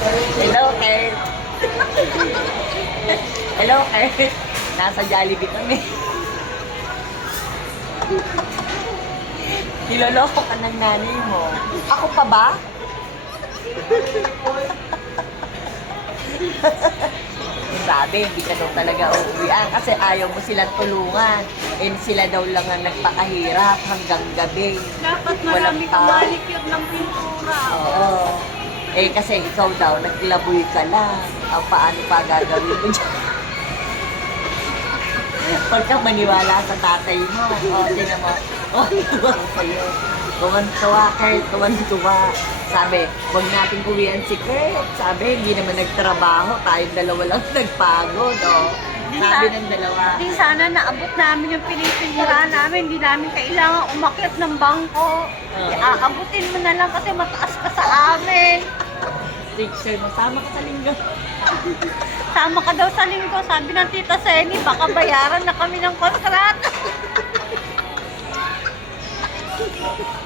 Hello, Kurt. Hello, Kurt. Nasa Jollibee kami. Niloloko ka ng nanay mo. Ako pa ba? Sabi, hindi ka daw talaga uuwian kasi ayaw mo silang tulungan. Eh, sila daw lang ang nagpakahirap hanggang gabi. Dapat Walang marami tao. kumalikot ng pintura. Oo. Eh, kasi ikaw daw, naglaboy ka lang. Paano pa gagawin mo dyan? Huwag kang maniwala sa tatay mo. O, tinan mo. O, tuwa sa'yo. Tuwan-tuwa, Kurt. Tuwan-tuwa. Sabi, huwag natin uwian si Kurt. Sabi, hindi naman nagtrabaho. Tayong dalawa lang nagpagod. O. Sabi ng dalawa. Di sana naabot namin yung pinipintura namin. Hindi namin kailangan umakyat ng bangko. Aabutin mo na lang kasi mataas ka sa amin. Teacher mo, sama ka sa linggo. Sama ka daw sa linggo. Sabi ng Tita Seni, baka bayaran na kami ng kontrata.